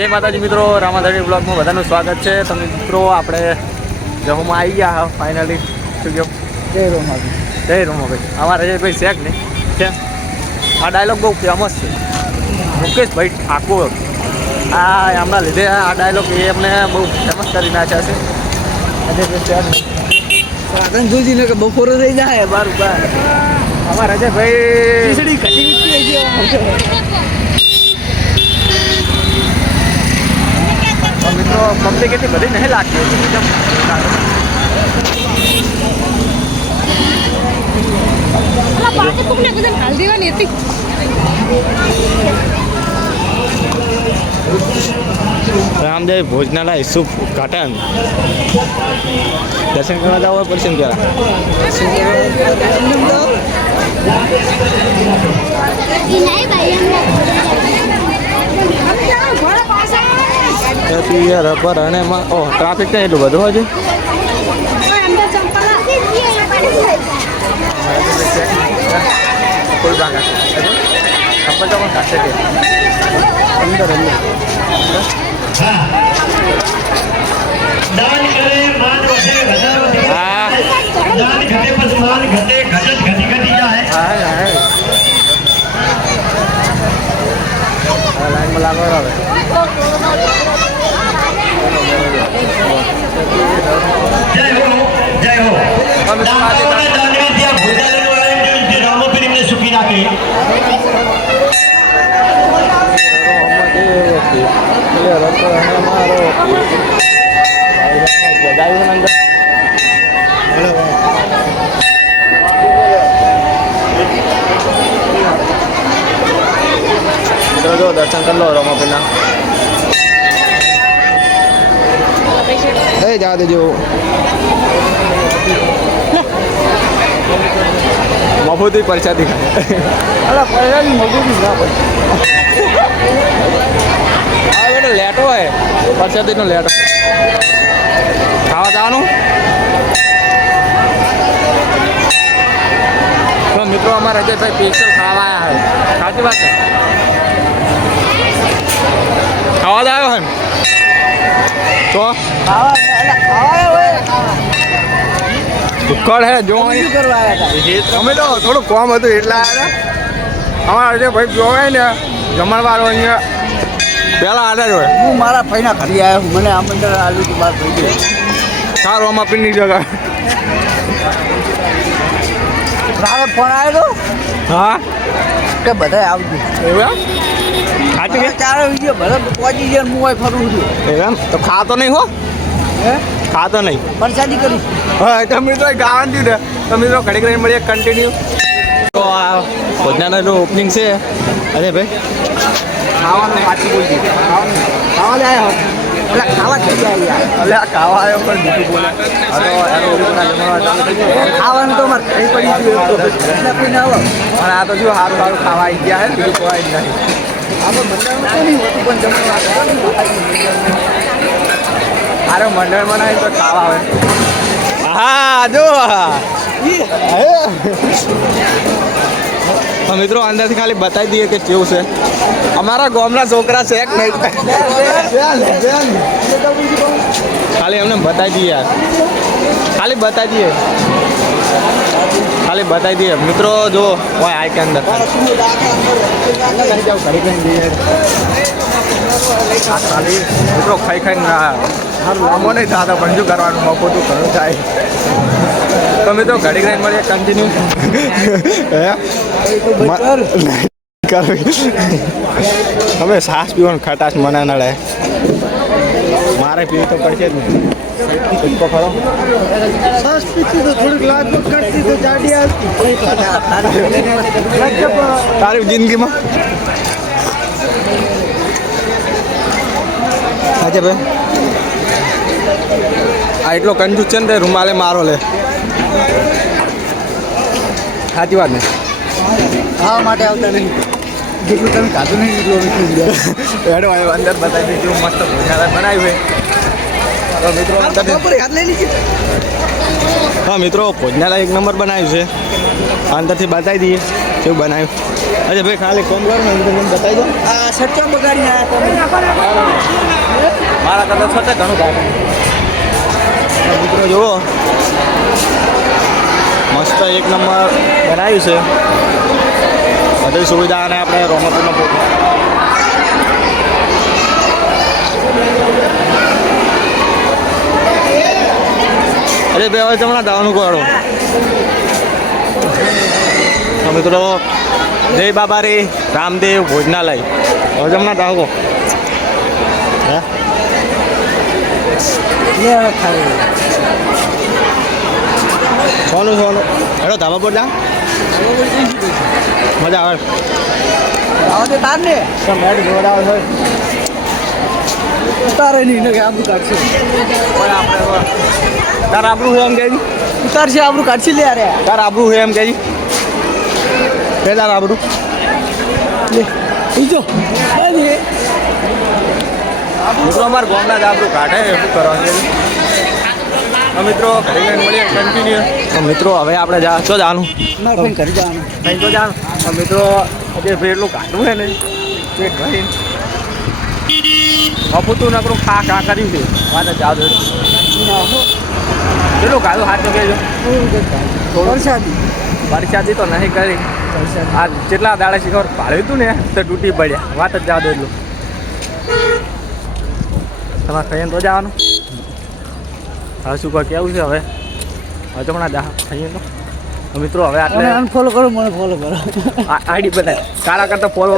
જય માતાજી મિત્રો, રામાધણી બ્લોગમાં બધાનું સ્વાગત છે. તો મિત્રો આપણે જમવામાં આવી ગયા ફાઇનલી. શું કહો? જય રોમાભાઈ. જય રોમાભાઈ. અમારા અજયભાઈ શેખ ને છે. આ ડાયલોગ બહુ ફેમસ છે. મુકેશભાઈ ઠાકોર એમના લીધે આ ડાયલોગ એ એમને બહુ ફેમસ કરી નાખ્યા છે. અજયભાઈ શેખ સાધન જોઈને કે બપોરે થઈ જાય બારું બાર. અમારા અજયભાઈ ખીચડી કટી મિત્રો પબ્લિક એટલી બધી નહીં લાગતી રામદેવ ભોજનાલય શુભ ઉદ્ઘાટન. દર્શન કરવા જવું પડશે ને પેલા. રબર અને ટ્રાફિક નહીં એટલું બધું હજુ. કોઈ બાગા ખબર તો પણ કાશે કે અંદર દાન કરે માન વધે વધારે વધે. દાન ઘટે પછી માન ઘટે ઘટે ઘટી ઘટી જાય. લાઈનમાં લાગવા આવે. જય હો જય હો. દાનવાળા દાનવી ત્યાં ભોજનાલયનું આયોજન જે રામોપીરીને સુખી રાખે. જો દર્શન કરી લો રમાપીના. એ જવા દેજો. મફુતી પરસાદી ખાય. લેટો હોય પરસાદીનો લેટો ખાવા જવાનું. તો મિત્રો અમારા અજયભાઈ સ્પેશિયલ ખાવા આવ્યા હોય. સાચી વાત છે. ખાવા જ આવ્યો હોય તો ઉકળ હે જોવાની કરવા આવ્યા અમે તો થોડું કોમ હતું એટલે આવ્યા. અમારા અજયભાઈ જોવાય ને જમણવાળો અહીંયા પહેલાં આદર હોય. હું મારા ભાઈના ઘરે આવ્યો હું. મને આમંત્રણ આવ્યું હતું મારા ભાઈ. સારું આમાં પીની જગા. તારો ફોન આવ્યો હા કે બધા આવજો. એવું ખાતી કે ચારે વિડીયો ભલે પહોંચી જાય હું હોય ફરું છું. એમ તો ખાતો નહીં હો. હે ખાતો નહીં. પરસાદી કરી હા તો મિત્રો ગાવાનું દીધે તો મિત્રો ઘડી ઘડી મળીએ કન્ટિન્યુ. તો આ ભોજનાલયનું ઓપનિંગ છે. અરે ભાઈ ખાવાનું પાછી બોલી ખાવા જ આવ્યા એટલે ખાવા જ આવ્યા. એટલે આ ખાવા આવ્યો પણ બીજું બોલે. હા તો એનો ઓરિજિનલ જમણવાર ચાલુ થઈ ગયો. ખાવાનું તો અમારે ખાઈ પડી ગયું એટલે કોઈ ના આવે. પણ આ તો જો સારું સારું ખાવા આવી ગયા હે બીજું કોઈ જ નહીં. આપણે મંડળમાં તો નહીં હોતું પણ જમવા અરે મંડળમાં નહીં તો ખાવા આવે. હા જો તો મિત્રો અંદરથી ખાલી બતાવી દઈએ કે કેવું છે. અમારા ગામના છોકરા છે કે નહીં ખાલી એમને બતાવી દઈએ યાર. ખાલી બતાવી દઈએ મિત્રો. જો હોય આ કે અંદર ખાલી મિત્રો ખાઈ ખાઈને લાંબો નહીં થતા પણ શું કરવાનું મફો તું ઘણું થાય. તો મિત્રો ઘડી ઘડી મળીએ કન્ટિન્યુ. અમે સાસ પીવાનું ખટાશ મને નડે. મારે પીવું તો પડશે જ નહીં. ખરો સાસ પીતી તો થોડીક લાગવગ કરતી તો જાડી આવતી તારી જિંદગીમાં. આજે ભાઈ આ એટલો કંજૂસ છે ને તે રૂમાલે મારો લે. સાચી વાત ને. ખાવા માટે આવતા નહીં. જેટલું તમે ખાધું નહીં એટલું એડો અંદર બતાવી દીધું મસ્ત ભોજનાલય બનાવ્યું છે. મિત્રો હાથ લઈ લીધી. હા મિત્રો ભોજનાલય એક નંબર બનાવ્યું છે. અંદરથી બતાવી દઈએ. કેવું બનાવ્યું અરે ભાઈ ખાલી કોમ કરો ને તમને બતાવી દો આ સચ્ચા બગાડી આવ્યા તમે મારા કરતાં છતાં ઘણું કાઢે મિત્રો જુઓ મસ્ત એક નંબર બનાવ્યું છે બધી સુવિધા અને આપણે રોમતનો અરે બે હવે તમને દાવાનું કરો મિત્રો જય બાબા રે રામદેવ ભોજનાલય હવે તમને દાવો હે સોનું સોનું હેડો ધાબા પર જા મજા આવે તાર ને મેડ જોડાવે છે ઉતારે નહીં ને કે આબરું કાઢશે પણ આપણે તાર આબરું છે એમ કે ઉતારશે આબરું કાઢશે લે યાર તાર આબરું છે એમ કે તાર આબરું બીજો મિત્રો અમારે ગામના જ આબરું કાઢે શું કરવાનું છે મિત્રો ઘરે જઈને મળીએ કન્ટિન્યુ તો મિત્રો હવે આપણે શું જવાનું ના ફેન કરી જવાનું નહીં તો જવાનું તો મિત્રો આજે ભાઈ એટલું કાઢવું છે ને પેટ ભરીને અપૂતું નકરું ખા કર્યું છે વાત જાવ કેટલું કાઢું હાથ તો કહેજો વરસાદી વરસાદી તો નહીં કરી આ જેટલા દાડા શીખર પાડ્યું હતું ને તો તૂટી પડ્યા વાત જ જાવ એટલું તમારે ખાઈને તો જવાનું હવે શું કહો કેવું છે હવે હવે તો હમણાં ખાઈએ તો મિત્રો હવે આટલે અનફોલો કરો મને ફોલો કરો આઈડી બતાય તારા કરતા ફોલો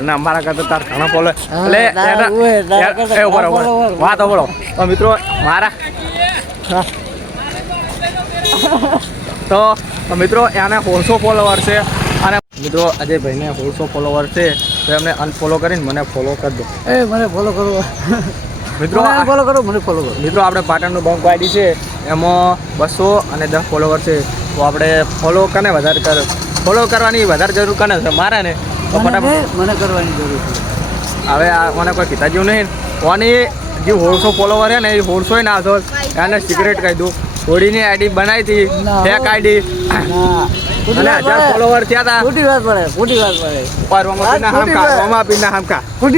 ના મારા કરતા તાર ઘણા ફોલો એટલે બરોબર વાત બોલો તો મિત્રો મારા તો મિત્રો એને 150 ફોલોવર છે અને મિત્રો અજયભાઈને 150 ફોલોવર છે તો એમને અનફોલો કરીને મને ફોલો કરી દો એ મને ફોલો કરો મિત્રો ફોલો કરો મને ફોલો કરો મિત્રો આપણે પાટણનું બંક આઈડી છે એમાં 200 અને 10 ફોલોવર છે તો આપણે ફોલો કને વધારે કરે ફોલો કરવાની વધારે જરૂર કને છે મારે ને તો ફટાફટ મને કરવાની જરૂર છે હવે આ મને કોઈ કીધા જેવું નહીં કોની જે 150 ફોલોવર છે ને એ 150 ના હતો એને સિક્રેટ કહી દઉં થોડીની આઈડી બનાવી હતી ફેક આઈડી અને 1000 ફોલોવર થયા હતા ખોટી વાત પડે ખોટી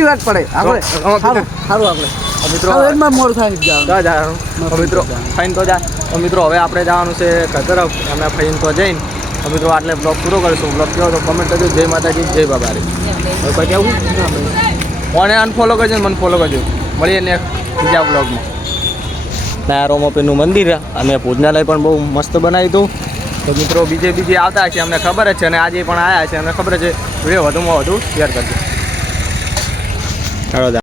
વાત પડે આપણે સારું આપણે મિત્રો એમાં મોડ થાય જવાનું મિત્રો ફાઈન તો જા તો મિત્રો હવે આપણે જવાનું છે ઘર તરફ અમે ફાઈન તો જઈને તો મિત્રો આટલે બ્લોગ પૂરો કરીશું બ્લોગ કહો તો કમેન્ટ કરજો જય માતાજી જય બાબા રે હવે કોઈ કેવું કોને અનફોલો કરજો મને ફોલો કરજો મળીએ ને બીજા બ્લોગમાં ના રોમોપીનું મંદિર અમે ભોજનાલય પણ બહુ મસ્ત બનાવ્યું હતું તો મિત્રો બીજે આવતા છે અમને ખબર જ છે અને આજે પણ આવ્યા છે અમને ખબર છે વિડીયો વધુમાં વધુ શેર કરજો